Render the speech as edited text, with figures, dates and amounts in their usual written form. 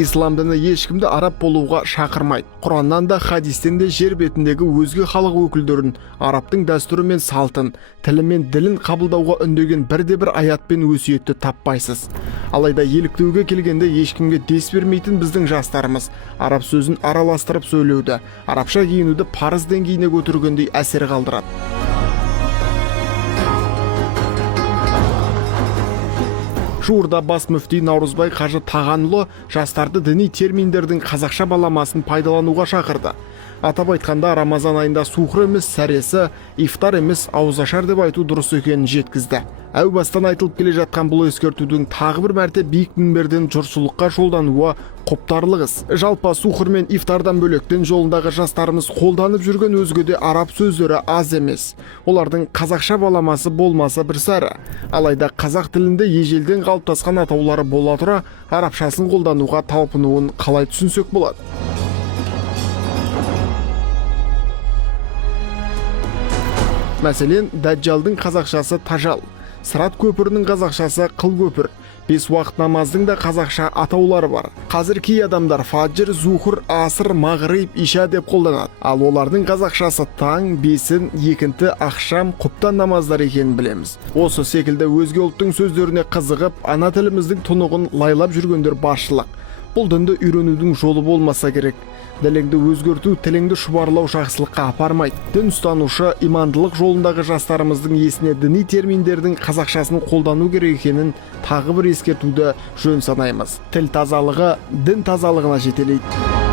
Ислам діні ешкімді араб болуға шақырмайды. Құраннан да, хадистен де жер бетіндегі өзге халық өкілдерін арабтың дәстүрі мен салтын, тілі мен ділін қабылдауға үндеген бірде-бір аят пен өсиетті таппайсыз. Алайда еліктеуге келгенде ешкімге дес бермейтін біздің жастарымыз араб сөзін араластырып сөйлеуді, арабша киінуді парыз деңгейіне көтергендей әсер қалдырады. Жуырда бас мүфти Наурызбай Қажы Тағанұлы жастарды діни терминдердің қазақша баламасын пайдалануға шақырды. Атап айтқанда, Рамазан айында сухыр емес сәресі, ифтар емес ауызашар деп айту дұрыс екенін жеткізді. Әу бастан айтылып келе жатқан бұл ескертудің тағы бір мәрте биік мінберден жұртшылыққа жолдануы құптарлық іс. Жалпы сухыр мен ифтардан бөлек дін жолындағы жастарымыз қолданып жүрген өзге де араб сөздері аз емес. Олардың қазақша баламасы болмаса бір сәрі. Алайда қазақ тілінде ежелден қалыптасқан атаулары бола тұра, арабшасын қолдануға талпынуын қалай түсінсек болады? Мәселен, Дәджалдың қазақшасы тажал, Сырат көпірінің қазақшасы қыл көпір, 5 уақыт намаздың да қазақша атаулары бар. Қазір кей адамдар фаджр, зухр, аср, мағриб, иша деп қолданады. Ал олардың қазақшасы таң, бесін, екінті, ақшам, құптан намаздар екенін білеміз. Осы секілді өзге ұлттың сөздеріне қызығып, ана тіліміздің тұнығын лайлап жүргендер баршылық. Бұл дінді үйренудің жолы болмаса керек. Діліңді өзгерту, тіліңді шұбарлау жақсылыққа апармайды. Дін ұстанушы, имандылық жолындағы жастарымыздың есіне діни терминдердің қазақшасын қолдану керек екенін тағы бір ескертуді жөн санаймыз. Тіл тазалығы дін тазалығына жетелейді.